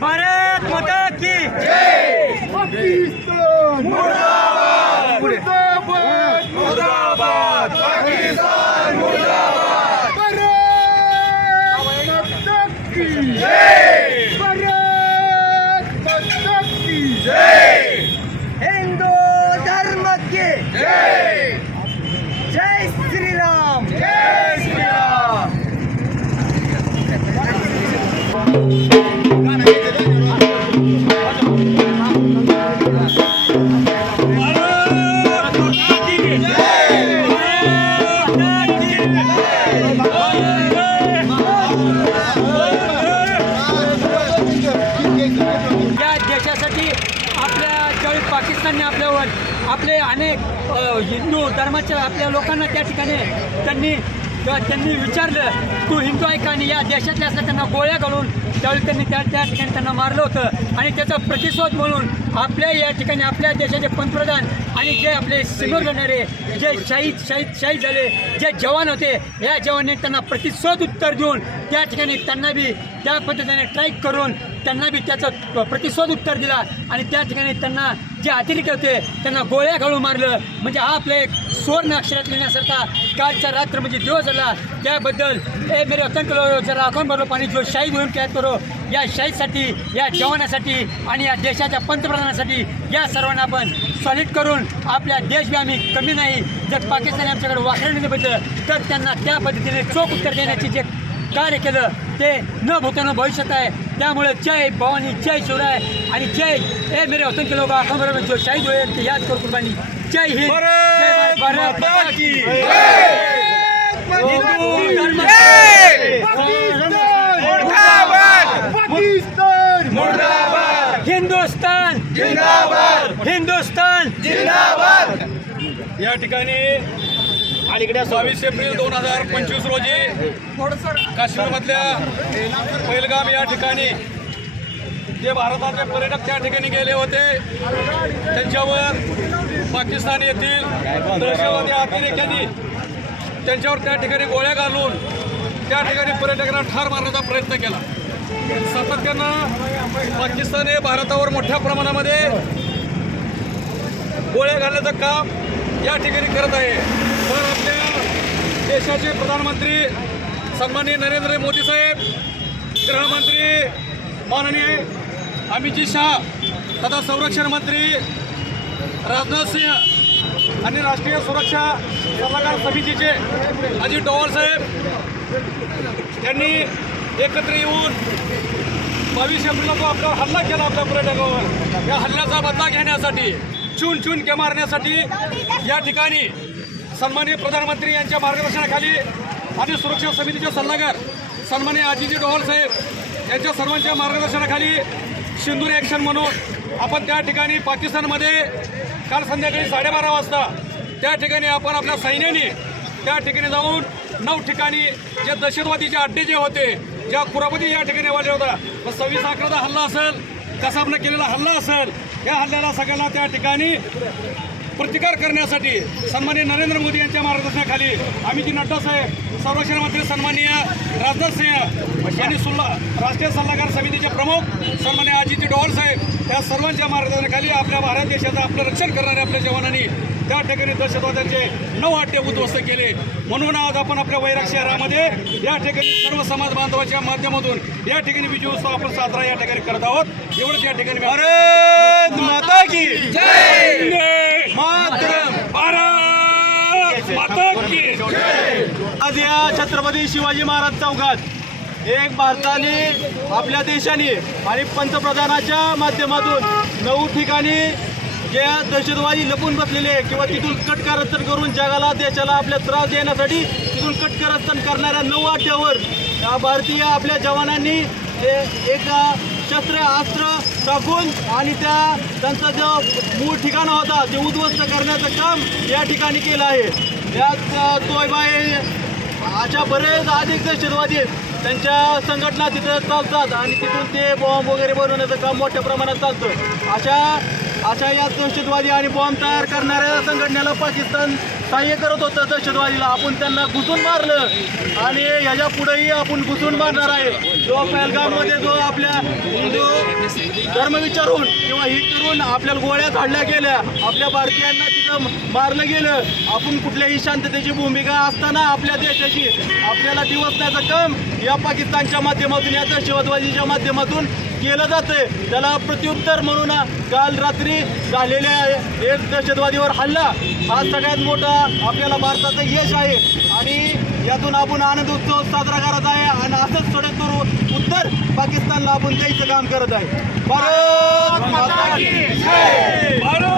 भारत माता की पाकिस्तान मुर्दाबाद मुर्दाबाद मुर्दाबाद पाकिस्तान मुर्दाबाद भारत माता की जय भारत माता की जय हिंदू धर्म की जय जय श्रीराम जय श्री राम या देशासाठी आपल्या ज्यावेळी पाकिस्तानने आपल्यावर आपले अनेक हिंदू धर्माच्या आपल्या लोकांना त्या ठिकाणी त्यांनी किंवा त्यांनी विचारलं तू हिंदू आहे का? आणि या देशातले असल्या त्यांना गोळ्या घालून त्यावेळी त्यांनी त्या त्या ठिकाणी त्यांना मारलं होतं. आणि त्याचा प्रतिशोध म्हणून आपल्या या ठिकाणी आपल्या देशाचे पंतप्रधान आणि जे आपले सिमर लढणारे जे शहीद शहीद शहीद झाले जे जवान होते या जवानांनी त्यांना प्रतिशोध उत्तर देऊन त्या ठिकाणी त्यांना बी त्या पद्धतीने ट्राईक करून त्यांना बी त्याचं प्रतिशोध उत्तर दिला. आणि त्या ठिकाणी त्यांना जे अतिरिक्त होते त्यांना गोळ्या घालून मारलं. म्हणजे हा आपला एक सुवर्ण अक्षरात लिहिण्यासारखा कालचा रात्र म्हणजे दिवस झाला. त्याबद्दल ए मेरे वतन लोगों, जरा आंखों भरो पाणी? जो शहीद होऊन कैद करो. या शहीदसाठी या जवानासाठी आणि या देशाच्या पंतप्रधानासाठी या सर्वांना आपण सॉलिड करून आपल्या देश आम्ही कमी नाही. जर पाकिस्तान आमच्याकडे वाकरण्याने बद्दल तर त्यांना त्या पद्धतीने चोख उत्तर देण्याची जे कार्य केलं ते न भूतानं भविष्यात आहे. त्यामुळे जय भवानी जय शिवराय आणि जय ए मेरे वतन के लोग बरोबर जो शहीद हुए ते याद करो कुर्बानी. जय हिंद. भारत माता की हिंदू धर्म पाकिस्तान! मुर्दाबाद. हिंदुस्तान! जिंदाबाद. हिंदुस्तान! जिंदाबाद. या ठिकाणी अलीकडे बावीस एप्रिल दोन हजार पंचवीस रोजी काश्मीरमधल्या पहिलगाम या ठिकाणी जे भारताचे पर्यटक त्या ठिकाणी गेले होते त्यांच्यावर पाकिस्तान येथील दहशतवादी अतिरेक्यांनी त्यांच्यावर त्या ठिकाणी गोळ्या घालून त्या ठिकाणी पर्यटकांना ठार मारण्याचा प्रयत्न केला. सातत्यानं पाकिस्तान हे भारतावर मोठ्या प्रमाणामध्ये गोळ्या घालण्याचं काम या ठिकाणी करत आहे. तर आपल्या देशाचे प्रधानमंत्री सन्माननीय नरेंद्र मोदी साहेब गृहमंत्री माननीय अमितजी शाह तथा संरक्षण मंत्री राजनाथ सिंह आणि राष्ट्रीय सुरक्षा सल्लागार समितीचे अजित डोवाल साहेब यांनी एकत्र येऊन बावीस एप्रिलला जो आपला हल्ला केला आपल्या पर्यटकावर या हल्ल्याचा बदला घेण्यासाठी चून चून के मारण्यासाठी या ठिकाणी सन्माननीय प्रधानमंत्री यांच्या मार्गदर्शनाखाली आणि सुरक्षा समितीचे सल्लागार सन्माननीय अजितजी डोहल साहेब यांच्या सर्वांच्या मार्गदर्शनाखाली सिंदूर ॲक्शन म्हणून आपण त्या ठिकाणी पाकिस्तानमध्ये काल संध्याकाळी साडेबारा वाजता त्या ठिकाणी आपण आपल्या सैन्याने त्या ठिकाणी जाऊन नऊ ठिकाणी जे दहशतवादीचे अड्डे जे होते ज्या कुरापती या ठिकाणी वाढले होता मग सव्वीस अकराचा हल्ला असेल कसाबनं केलेला हल्ला असेल या हल्ल्याला सगळ्यांना त्या ठिकाणी प्रतिकार करण्यासाठी सन्माननीय नरेंद्र मोदी यांच्या मार्गदर्शनाखाली अमितजी नड्डा साहेब संरक्षण मंत्री सन्माननीय राजनाथ सिंह आणि सुल्ला राष्ट्रीय सल्लागार समितीचे प्रमुख सन्माननीय अजित डोवाल साहेब सर्वांच्या मार्गदर्शनाखाली आपल्या भारत देशाचं आपलं रक्षण करणाऱ्या आपल्या जवानांनी त्या ठिकाणी दहशतवाद्यांचे नऊ अड्डे उद्ध्वस्त केले. म्हणून आज आपण आपल्या वैराग शहरामध्ये या ठिकाणी सर्व समाज बांधवाच्या माध्यमातून या ठिकाणी विजय उत्सव आपण साजरा या ठिकाणी करत आहोत. एवढंच या ठिकाणी भारत माता की भारत माता की आज या छत्रपती शिवाजी महाराज चौकात एक भारताने आपल्या देशाने आणि पंतप्रधानाच्या माध्यमातून नऊ ठिकाणी जे दहशतवादी लपून बसलेले किंवा तिथून कटकारस्थान करून जगाला देशाला आपल्या त्रास देण्यासाठी तिथून कटकारस्थान करणाऱ्या नऊ आठ्यावर भारतीय आपल्या जवानांनी एक शस्त्र अस्त्र टाकून आणि त्या त्यांचा जो मूळ ठिकाण होता ते उद्ध्वस्त करण्याचं काम या ठिकाणी केलं आहे. यात अ, तोयबाई अशा बरेच अधिक दहशतवादी आहेत. त्यांच्या संघटना तिथं चालतात आणि तिथून ते बॉम्ब वगैरे बनवण्याचं काम मोठ्या प्रमाणात चालतं. अशा अशा या दहशतवादी आणि बॉम्ब तयार करणाऱ्या संघटनेला पाकिस्तान सहाय्य करत होतं दहशतवादीला. आपण त्यांना घुसून मारलं आणि याच्या पुढेही आपण घुसून मारणार आहे. जो पहलगाममध्ये जो आपल्या हिंदू धर्म विचारून किंवा हित करून आपल्याला गोळ्या झाडल्या गेल्या आपल्या भारतीयांना तिथं मारलं गेलं आपण कुठल्याही शांततेची भूमिका असताना आपल्या देशाची आपल्याला दिवसण्याचं काम या पाकिस्तानच्या माध्यमातून या दहशतवादीच्या माध्यमातून केलं जातंय. त्याला प्रत्युत्तर म्हणून काल रात्री झालेल्या एक दहशतवादीवर हल्ला हा सगळ्यात मोठा आपल्याला भारताचं यश आहे. आणि यातून आपण आनंद उत्सव साजरा करत आहे. आणि असंच थोडे दूर उत्तर पाकिस्तानला आपण द्यायचं काम करत आहे. भारत भारत